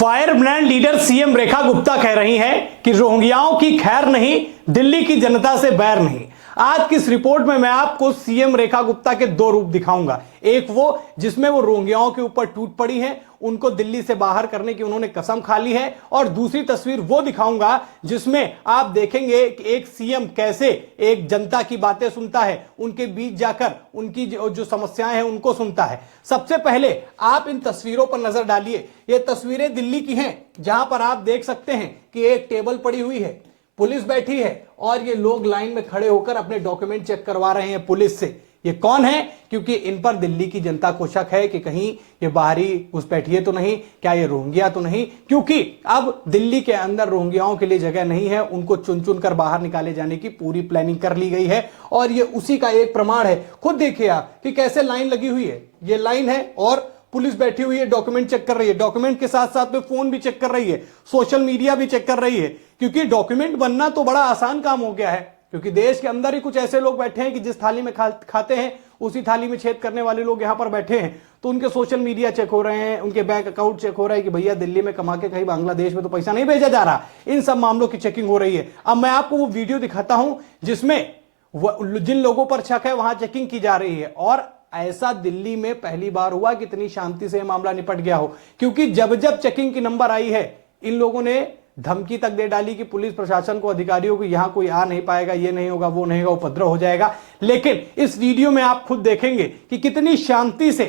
Fire brand leader CM Rekha Gupta कह रही हैं कि रोहिंग्याओं की खैर नहीं, दिल्ली की जनता से बैर नहीं। आज की इस रिपोर्ट में मैं आपको सीएम रेखा गुप्ता के दो रूप दिखाऊंगा। एक वो जिसमें वो रोहिंग्याओं के ऊपर टूट पड़ी हैं, उनको दिल्ली से बाहर करने की उन्होंने कसम खा ली है, और दूसरी तस्वीर वो दिखाऊंगा जिसमें आप देखेंगे कि एक सीएम कैसे एक जनता की बातें सुनता है, उनके बीच जाकर उनकी जो समस्याएं हैं उनको सुनता है। सबसे पहले आप इन तस्वीरों पर नजर डालिए। ये तस्वीरें दिल्ली की हैं, जहां पर आप देख सकते हैं कि एक टेबल पड़ी हुई है, पुलिस बैठी है और ये लोग लाइन में खड़े होकर अपने डॉक्यूमेंट चेक करवा रहे हैं पुलिस से। ये कौन है? क्योंकि इन पर दिल्ली की जनता को शक है कि कहीं ये बाहरी घुसपैठिए तो नहीं, क्या ये रोहिंग्या तो नहीं, क्योंकि अब दिल्ली के अंदर रोहिंग्याओं के लिए जगह नहीं है। उनको चुन चुन कर बाहर निकाले जाने की पूरी प्लानिंग कर ली गई है और ये उसी का एक प्रमाण है। खुद देखिए आप कि कैसे लाइन लगी हुई है। ये लाइन है और पुलिस बैठी हुई है, डॉक्यूमेंट चेक कर रही है, डॉक्यूमेंट के साथ साथ में फोन भी चेक कर रही है, सोशल मीडिया भी चेक कर रही है। क्योंकि डॉक्यूमेंट बनना तो बड़ा आसान काम हो गया है, क्योंकि देश के अंदर ही कुछ ऐसे लोग बैठे हैं कि जिस थाली में खाते हैं उसी थाली में छेद करने वाले लोग यहां पर बैठे हैं। तो उनके सोशल मीडिया चेक हो रहे हैं, उनके बैंक अकाउंट चेक हो रहा है कि भैया दिल्ली में कमा के कहीं बांग्लादेश में तो पैसा नहीं भेजा जा रहा। इन सब मामलों की चेकिंग हो रही है। अब मैं आपको वो वीडियो दिखाता हूं जिसमें जिन लोगों पर शक है वहां चेकिंग की जा रही है। और ऐसा दिल्ली में पहली बार हुआ कि इतनी शांति से मामला निपट गया हो, क्योंकि जब जब चेकिंग की नंबर आई है इन लोगों ने धमकी तक दे डाली कि पुलिस प्रशासन को, अधिकारियों को, यहां कोई आ नहीं पाएगा, ये नहीं होगा, वो नहीं होगा, उपद्रव हो जाएगा। लेकिन इस वीडियो में आप खुद देखेंगे कि कितनी शांति से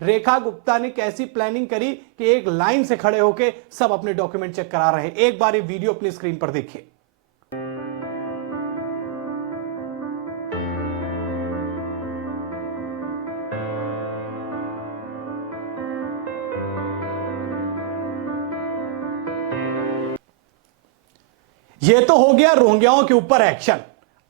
रेखा गुप्ता ने कैसी प्लानिंग करी कि एक लाइन से खड़े होकर सब अपने डॉक्यूमेंट चेक करा रहे हैं। एक बार ये वीडियो अपनी स्क्रीन पर देखिए। यह तो हो गया रोहिंग्याओं के ऊपर एक्शन।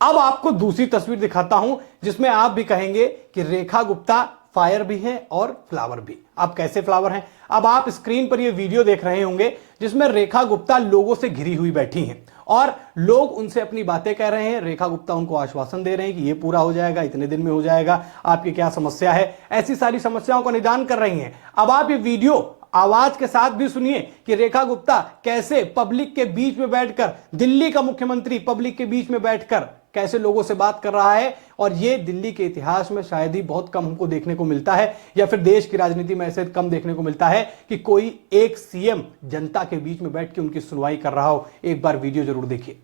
अब आपको दूसरी तस्वीर दिखाता हूं जिसमें आप भी कहेंगे कि रेखा गुप्ता फायर भी है और फ्लावर भी। अब कैसे फ्लावर हैं? अब आप स्क्रीन पर यह वीडियो देख रहे होंगे जिसमें रेखा गुप्ता लोगों से घिरी हुई बैठी हैं और लोग उनसे अपनी बातें कह रहे हैं। रेखा गुप्ता उनको आश्वासन दे रहे हैं कि ये पूरा हो जाएगा, इतने दिन में हो जाएगा, आपकी क्या समस्या है, ऐसी सारी समस्याओं का निदान कर रही हैं। अब आप ये वीडियो आवाज के साथ भी सुनिए कि रेखा गुप्ता कैसे पब्लिक के बीच में बैठकर, दिल्ली का मुख्यमंत्री पब्लिक के बीच में बैठकर कैसे लोगों से बात कर रहा है। और ये दिल्ली के इतिहास में शायद ही बहुत कम हमको देखने को मिलता है, या फिर देश की राजनीति में ऐसे कम देखने को मिलता है कि कोई एक सीएम जनता के बीच में बैठ के उनकी सुनवाई कर रहा हो। एक बार वीडियो जरूर देखिए।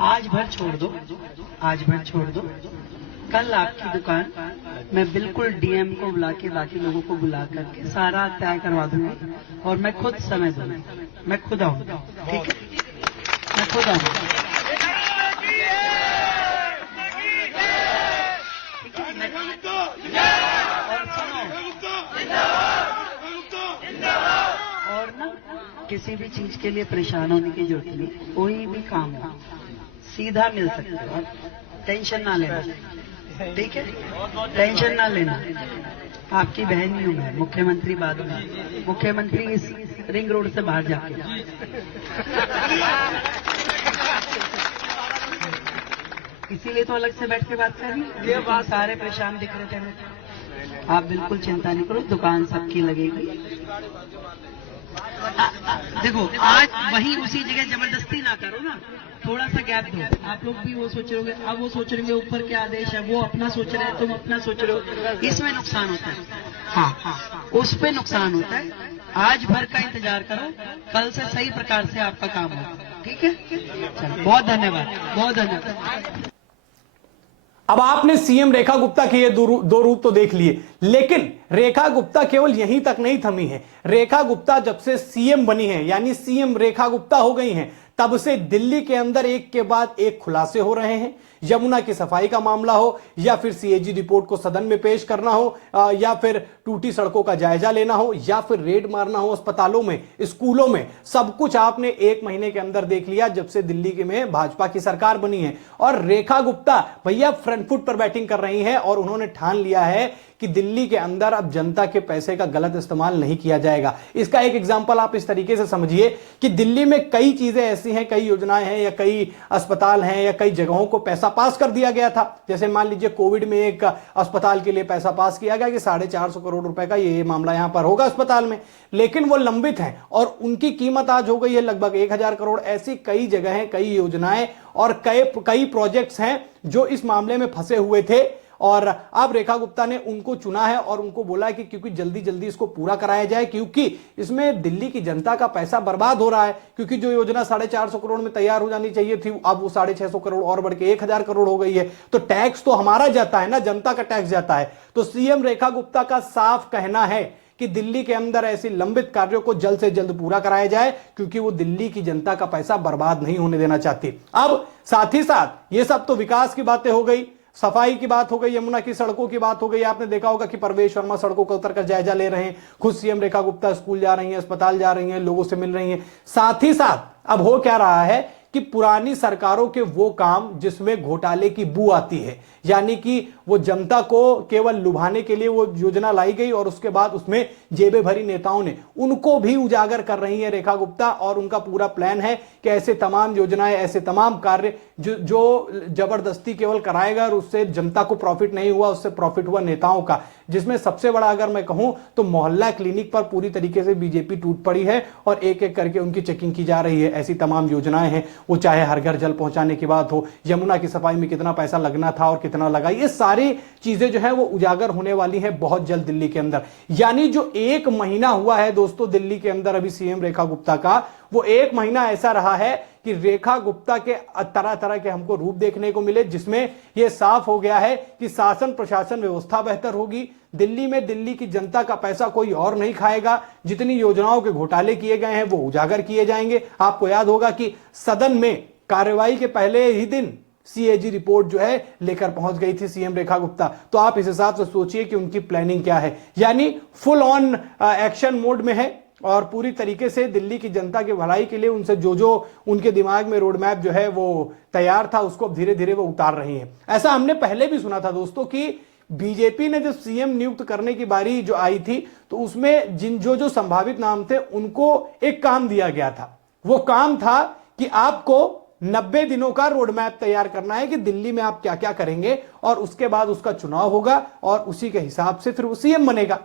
आज भर छोड़ दो, आज भर छोड़ दो। कल आपकी दुकान मैं बिल्कुल डीएम को बुला के, बाकी लोगों को बुला करके सारा तय करवा दूंगा और मैं खुद समय दूंगा। मैं खुद आऊंगा, ठीक है? मैं खुद आऊंगा। और ना किसी भी चीज के लिए परेशान होने की जरूरत नहीं। कोई भी काम हो सीधा मिल सकते हो, टेंशन ना लेना, ठीक है? टेंशन ना लेना। आपकी बहन ही हूं मैं, मुख्यमंत्री बाद में, मुख्यमंत्री इस रिंग रोड से बाहर जाके। इसीलिए तो अलग से बैठ के बात कर रही है। बात सारे परेशान दिख रहे थे। आप बिल्कुल चिंता नहीं करो, दुकान सबकी लगेगी। देखो आज वहीं उसी जगह जबरदस्ती ना करो ना, थोड़ा सा गैप दो। आप लोग भी वो सोच रहे हो, अब वो सोच रहे हो ऊपर क्या आदेश है, वो अपना सोच रहे हैं, तुम अपना सोच रहे हो, इसमें नुकसान होता है। हाँ, उस पे नुकसान होता है। आज भर का इंतजार करो, कल से सही प्रकार से आपका काम होगा, ठीक है? चलो, बहुत धन्यवाद, बहुत धन्यवाद। अब आपने सीएम रेखा गुप्ता के ये दो रूप तो देख लिए, लेकिन रेखा गुप्ता केवल यहीं तक नहीं थमी है। रेखा गुप्ता जब से सीएम बनी है, यानी सीएम रेखा गुप्ता हो गई हैं, तब से दिल्ली के अंदर एक के बाद एक खुलासे हो रहे हैं। यमुना की सफाई का मामला हो, या फिर सीएजी रिपोर्ट को सदन में पेश करना हो, या फिर टूटी सड़कों का जायजा लेना हो, या फिर रेड मारना हो अस्पतालों में, स्कूलों में, सब कुछ आपने एक महीने के अंदर देख लिया जब से दिल्ली में भाजपा की सरकार बनी है। और रेखा गुप्ता भैया फ्रंट फुट पर बैटिंग कर रही हैं और उन्होंने ठान लिया है कि दिल्ली के अंदर अब जनता के पैसे का गलत इस्तेमाल नहीं किया जाएगा। इसका एक एग्जांपल आप इस तरीके से समझिए कि दिल्ली में कई चीजें ऐसी हैं, कई योजनाएं हैं, या कई अस्पताल हैं, या कई जगहों को पैसा पैसा पास कर दिया गया था। जैसे मान लीजिए कोविड में एक अस्पताल के लिए पैसा पास किया गया कि 450 करोड़ रुपए का ये मामला यहां पर होगा अस्पताल में, लेकिन वो लंबित हैं और उनकी कीमत आज हो गई है लगभग 1000 करोड़। ऐसी कई जगह हैं, कई योजनाएं और कई प्रोजेक्ट्स हैं जो इस मामले में फंसे हुए थे और अब रेखा गुप्ता ने उनको चुना है और उनको बोला है कि क्योंकि जल्दी जल्दी इसको पूरा कराया जाए, क्योंकि इसमें दिल्ली की जनता का पैसा बर्बाद हो रहा है। क्योंकि जो योजना 450 करोड़ में तैयार हो जानी चाहिए थी, अब वो 650 करोड़ और बढ़ के 1000 करोड़ हो गई है। तो टैक्स तो हमारा जाता है ना, जनता का टैक्स जाता है। तो सीएम रेखा गुप्ता का साफ कहना है कि दिल्ली के अंदर ऐसी लंबित कार्यों को जल्द से जल्द पूरा कराया जाए, क्योंकि वो दिल्ली की जनता का पैसा बर्बाद नहीं होने देना चाहती। अब साथ ही साथ ये सब तो विकास की बातें हो गई, सफाई की बात हो गई, यमुना की सड़कों की बात हो गई। आपने देखा होगा कि परवेश वर्मा सड़कों का उतर कर जायजा ले रहे हैं, खुद सीएम रेखा गुप्ता स्कूल जा रही हैं, अस्पताल जा रही हैं, लोगों से मिल रही हैं। साथ ही साथ अब हो क्या रहा है कि पुरानी सरकारों के वो काम जिसमें घोटाले की बू आती है, यानी कि वो जनता को केवल लुभाने के लिए वो योजना लाई गई और उसके बाद उसमें जेबें भरी नेताओं ने, उनको भी उजागर कर रही है रेखा गुप्ता। और उनका पूरा प्लान है कि ऐसे तमाम योजनाएं, ऐसे तमाम कार्य जो जबरदस्ती केवल कराएगा और उससे जनता को प्रॉफिट नहीं हुआ, उससे प्रॉफिट हुआ नेताओं का। जिसमें सबसे बड़ा अगर मैं कहूं तो मोहल्ला क्लिनिक पर पूरी तरीके से बीजेपी टूट पड़ी है और एक एक करके उनकी चेकिंग की जा रही है। ऐसी तमाम योजनाएं हैं, वो चाहे हर घर जल पहुंचाने की बात हो, यमुना की सफाई में कितना पैसा लगना था और कितना लगा, ये सारी चीजें जो है वो उजागर होने वाली है बहुत जल्द दिल्ली के अंदर। यानी जो 1 महीना हुआ है दोस्तों दिल्ली के अंदर अभी सीएम रेखा गुप्ता का, वो 1 महीना ऐसा रहा है कि रेखा गुप्ता के तरह तरह के हमको रूप देखने को मिले, जिसमें यह साफ हो गया है कि शासन प्रशासन व्यवस्था बेहतर होगी। दिल्ली में दिल्ली की जनता का पैसा कोई और नहीं खाएगा। जितनी योजनाओं के घोटाले किए गए हैं वो उजागर किए जाएंगे। आपको याद होगा कि सदन में कार्रवाई के पहले ही दिन सीएजी रिपोर्ट जो है लेकर पहुंच गई थी सीएम रेखा गुप्ता। तो आप इस हिसाब से सोचिए कि उनकी प्लानिंग क्या है, यानी फुल ऑन एक्शन मोड में है और पूरी तरीके से दिल्ली की जनता की भलाई के लिए उनसे जो जो उनके दिमाग में रोड मैप जो है वो तैयार था, उसको धीरे धीरे वो उतार रही है। ऐसा हमने पहले भी सुना था दोस्तों कि बीजेपी ने जब सीएम नियुक्त करने की बारी जो आई थी तो उसमें जिन जो संभावित नाम थे उनको एक काम दिया गया था। वो काम था कि आपको 90 दिनों का रोड मैप तैयार करना है कि दिल्ली में आप क्या क्या करेंगे और उसके बाद उसका चुनाव होगा और उसी के हिसाब से फिर वो सीएम बनेगा।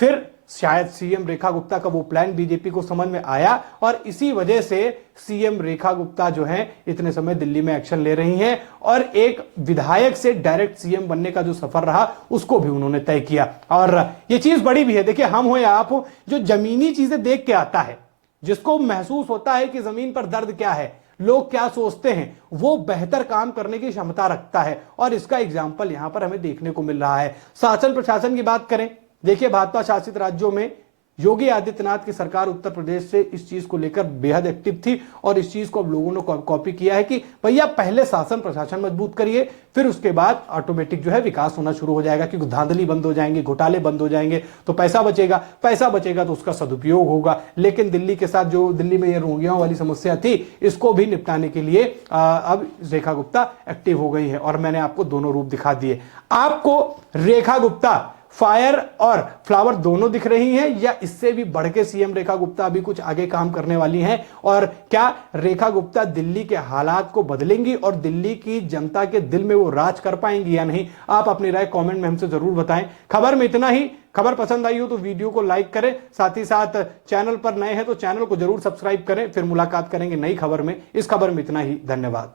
फिर शायद सीएम रेखा गुप्ता का वो प्लान बीजेपी को समझ में आया और इसी वजह से सीएम रेखा गुप्ता जो है इतने समय दिल्ली में एक्शन ले रही हैं और एक विधायक से डायरेक्ट सीएम बनने का जो सफर रहा उसको भी उन्होंने तय किया। और ये चीज बड़ी भी है। देखिए, हम हो या आप हो, जो जमीनी चीजें देख के आता है, जिसको महसूस होता है कि जमीन पर दर्द क्या है, लोग क्या सोचते हैं, वो बेहतर काम करने की क्षमता रखता है। और इसका एग्जाम्पल यहां पर हमें देखने को मिल रहा है। शासन प्रशासन की बात करें, देखिए भाजपा शासित राज्यों में योगी आदित्यनाथ की सरकार उत्तर प्रदेश से इस चीज को लेकर बेहद एक्टिव थी और इस चीज को अब लोगों ने कॉपी किया है कि भैया पहले शासन प्रशासन मजबूत करिए, फिर उसके बाद ऑटोमेटिक जो है विकास होना शुरू हो जाएगा, क्योंकि धांधली बंद हो जाएंगे, घोटाले बंद हो जाएंगे, तो पैसा बचेगा तो उसका सदुपयोग होगा। लेकिन दिल्ली के साथ जो दिल्ली में ये रोगियों वाली समस्या थी, इसको भी निपटाने के लिए अब रेखा गुप्ता एक्टिव हो गई है और मैंने आपको दोनों रूप दिखा दिए। आपको रेखा गुप्ता फायर और फ्लावर दोनों दिख रही हैं या इससे भी बढ़ के सीएम रेखा गुप्ता अभी कुछ आगे काम करने वाली हैं? और क्या रेखा गुप्ता दिल्ली के हालात को बदलेंगी और दिल्ली की जनता के दिल में वो राज कर पाएंगी या नहीं? आप अपनी राय कमेंट में हमसे जरूर बताएं। खबर में इतना ही। खबर पसंद आई हो तो वीडियो को लाइक करें, साथ ही साथ चैनल पर नए हैं तो चैनल को जरूर सब्सक्राइब करें। फिर मुलाकात करेंगे नई खबर में। इस खबर में इतना ही। धन्यवाद।